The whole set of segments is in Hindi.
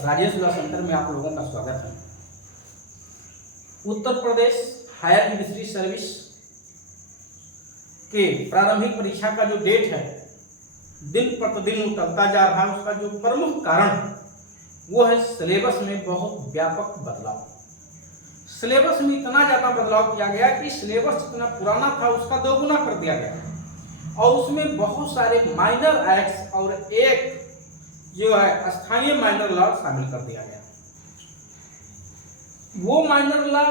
राजेश लॉ सेंटर में आप लोगों का स्वागत है। Uttar Pradesh higher military service के प्रारंभिक परीक्षा का जो डेट है दिन प्रतिदिन उतरता जा रहा है। उसका जो प्रमुख कारण है वो है सिलेबस में बहुत व्यापक बदलाव। सिलेबस में इतना ज्यादा बदलाव किया गया कि सिलेबस जितना पुराना था उसका दोगुना कर दिया गया और उसमें बहुत सारे माइनर एक्ट्स और एक जो है स्थानीय माइनर लॉ शामिल कर दिया गया। वो माइनर लॉ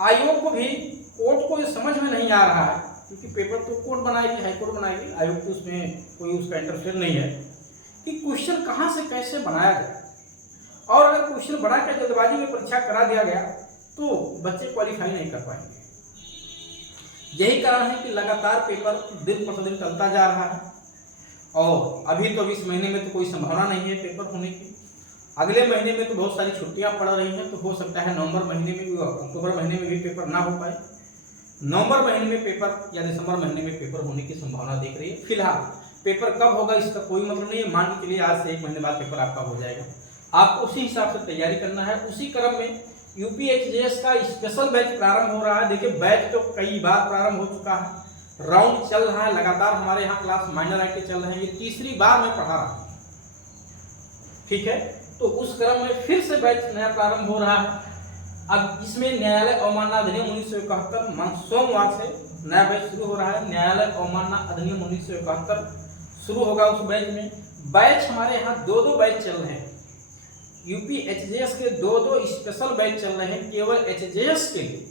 आयोग को भी, कोर्ट को ये समझ में नहीं आ रहा है क्योंकि पेपर तो कोर्ट बनाएगी, हाई कोर्ट बनाएगी, आयोग को उसमें कोई उसका इंटरफेयर नहीं है कि क्वेश्चन कहां से कैसे बनाया जाए। और अगर क्वेश्चन बना के जल्दबाजी में परीक्षा करा दिया गया तो बच्चे क्वालिफाई नहीं कर पाएंगे। यही कारण है कि लगातार पेपर दिन प्रतिदिन चलता जा रहा है और अभी तो इस महीने में तो कोई संभावना नहीं है पेपर होने की। अगले महीने में तो बहुत सारी छुट्टियां पड़ रही हैं, तो हो सकता है नवंबर महीने में भी, अक्टूबर महीने में भी पेपर ना हो पाए। नवंबर महीने में पेपर या दिसंबर महीने में पेपर होने की संभावना दिख रही है। फिलहाल पेपर कब होगा इसका कोई मतलब नहीं है। मान के चलिए आज से 1 महीने बाद पेपर आपका हो जाएगा, आपको उसी हिसाब से तैयारी करना है। उसी क्रम में यूपीएचजेएस का स्पेशल बैच प्रारंभ हो रहा है। देखिए बैच तो कई बार प्रारंभ हो चुका है, राउंड चल रहा है, लगातार हमारे यहाँ क्लास माइनर एक्ट चल रहे हैं। ये तीसरी बार मैं पढ़ा रहा हूँ, ठीक है। तो उस क्रम में फिर से बैच नया प्रारंभ हो रहा है। अब इसमें न्यायालय अवमानना अधिनियम 1971 सोमवार से नया बैच शुरू हो रहा है। न्यायालय अवमानना अधिनियम 1971 शुरू होगा। उस बैच में बैच हमारे यहाँ दो बैच चल रहे हैं। यूपीएचजेएस के दो स्पेशल बैच चल रहे हैं केवल एचजेएस के लिए।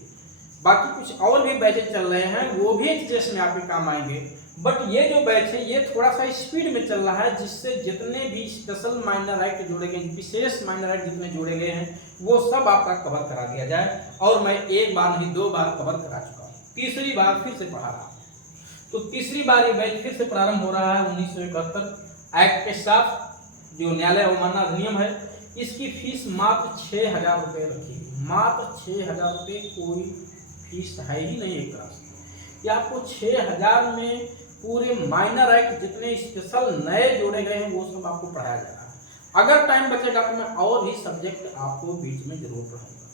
बाकी कुछ और भी बैचेज चल रहे हैं, वो भी एचजेएस में आपके काम आएंगे। बट ये जो बैच है ये थोड़ा सा स्पीड में चल रहा है, जिससे जितने भी स्पेशल माइनर एक्ट जोड़े गए, विशेष माइनर एक्ट जितने जोड़े गए हैं वो सब आपका कवर करा दिया जाए। और मैं एक बार नहीं 2 बार कवर करा चुका हूँ, तीसरी बार फिर से पढ़ा रहा हूँ। तो तीसरी बार ये बैच फिर से प्रारंभ हो रहा है 1971 एक्ट के साथ। जो न्यायालय अवमानना अधिनियम है इसकी फीस मात्र 6000 रुपये रखी गई। मात्र 6000 रुपये, कोई फीस है ही नहीं एक तरह से। कि आपको 6000 में पूरे माइनर एक्ट जितने स्पेशल नए जोड़े गए हैं वो सब आपको पढ़ाया जा रहा है। अगर टाइम बचेगा तो मैं और भी सब्जेक्ट आपको बीच में जरूर पढ़ाऊंगा।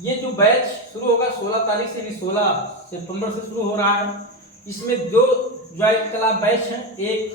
ये जो बैच शुरू होगा 16 तारीख से, 16 सितंबर से शुरू हो रहा है। इसमें 2 ज्वाइंट क्लास बैच है, एक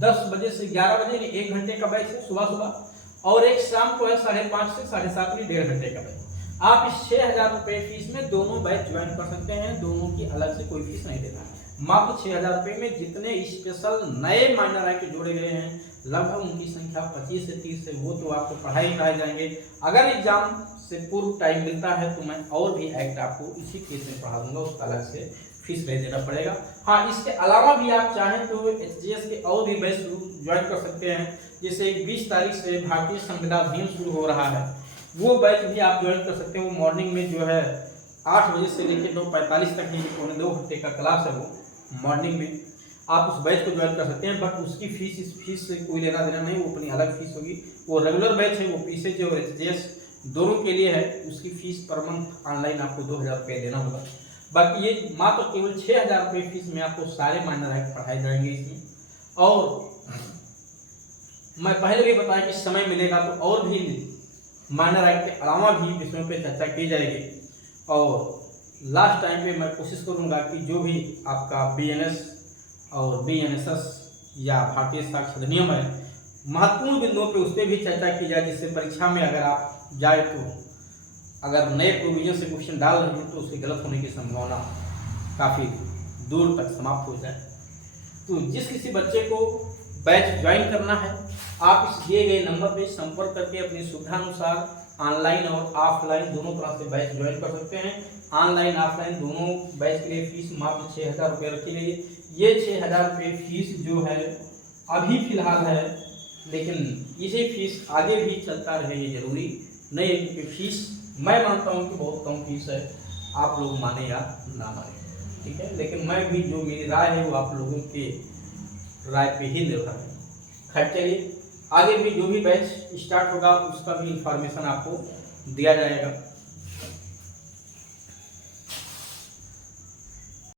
10 बजे से 11 बजे, 1 घंटे का बैच है सुबह, और एक शाम को है 5:30 से 7:30 में 1.5 घंटे का बैच। आप इस 6000 रुपये फीस में दोनों बैच ज्वाइन कर सकते हैं। दोनों की अलग से कोई फीस नहीं देना है। मात्र 6000 रुपये में जितने स्पेशल नए माइनर एक्ट जोड़े गए हैं, लगभग उनकी संख्या 25 से 30 है, वो तो आपको पढ़ाए जाएंगे। अगर एग्जाम से पूर्व टाइम मिलता है तो मैं और भी एक्ट आपको इसी केस में पढ़ा दूंगा, उसका अलग से फीस नहीं देना पड़ेगा। हाँ, इसके अलावा भी आप चाहें तो एचजेएस के और भी बैच ज्वाइन कर सकते हैं। जैसे 20 तारीख से भारतीय संविधान अधिनियम शुरू हो रहा है, वो बैच भी आप ज्वाइन कर सकते हैं। वो मॉर्निंग में जो है 8 बजे से लेकर 9:45 तक ही, 2 घंटे का क्लास है वो मॉर्निंग में। आप उस बैच को ज्वाइन कर सकते हैं, बट उसकी फीस इस फीस से कोई लेना देना नहीं, वो अपनी अलग फीस होगी। वो रेगुलर बैच है, वो पीसीएच और एचजेएस दोनों के लिए है। उसकी फीस पर मंथ ऑनलाइन आपको 2000 रुपये देना होगा। बाकी ये मात्र केवल 6000 रुपये फीस में आपको सारे माइनर एक्ट पढ़ाए जाएंगे इसमें। और मैं पहले भी बताया कि समय मिलेगा तो और भी माइनर एक्ट के अलावा भी विषयों पे चर्चा की जाएगी। और लास्ट टाइम पे मैं कोशिश करूंगा कि जो भी आपका बीएनएस और बीएनएसएस या भारतीय साक्ष्य अधिनियम है, महत्वपूर्ण बिंदुओं पे उस पर भी चर्चा की जाए, जिससे परीक्षा में अगर आप जाए तो अगर नए प्रोविजन से क्वेश्चन डाल रहे हैं तो उसके गलत होने की संभावना काफ़ी दूर तक समाप्त हो जाए। तो जिस किसी बच्चे को बैच ज्वाइन करना है, आप इस दिए गए नंबर पे संपर्क करके अपनी सुविधानुसार ऑनलाइन और ऑफलाइन दोनों तरह से बैच ज्वाइन कर सकते हैं। ऑनलाइन ऑफलाइन दोनों बैच के लिए फीस मात्र 6000 रुपये रखी गई है। ये 6000 रुपये फीस जो है अभी फिलहाल है, लेकिन इसी फीस आगे भी चलता रहे ये जरूरी नहीं है, क्योंकि फीस मैं मानता हूँ कि बहुत कम फीस है। आप लोग माने या ना माने, ठीक है, लेकिन मैं भी जो मेरी राय है वो आप लोगों के राय पे ही निर्भर है। खैर चलिए, आगे भी जो भी बैच स्टार्ट होगा उसका भी इंफॉर्मेशन आपको दिया जाएगा।